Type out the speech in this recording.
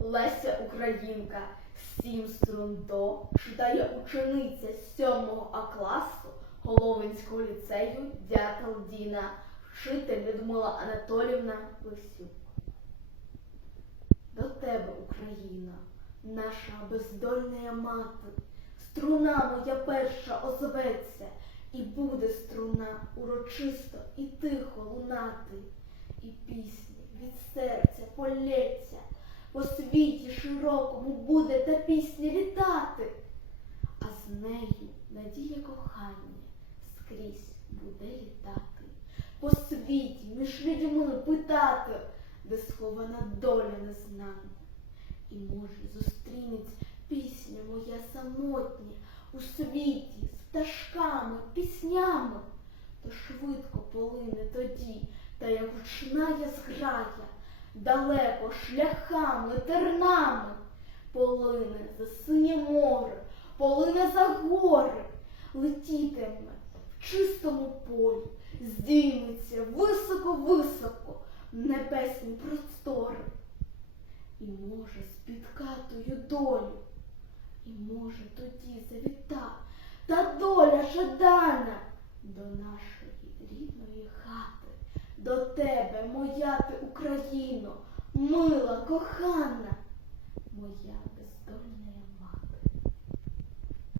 Леся Українка, сім струн до, читає учениця сьомого А класу Головинського ліцею Дятел Діна, вчитель Людмила Анатолівна Лисюк. До тебе, Україна, наша бездольна мати, струна моя перша озветься, і буде струна урочисто і тихо лунати, і пісня від серця полється, по світі широкому буде та пісня літати, а з нею надія кохання скрізь буде літати, по світі між людьми питати, де схована доля незнана. І може зустрінеться пісня моя самотня у світі з пташками, піснями, то швидко полине тоді, та як гучна я зграя, далеко шляхами, тернами, полине за синє море, полине за гори, летітиме в чистому полі, здійметься високо-високо в небесні простори. І може спіткатою долю, і може тоді завіта та доля жадана до нашої рідної хати, до тебе, моя ти Україно, мила, кохана, моя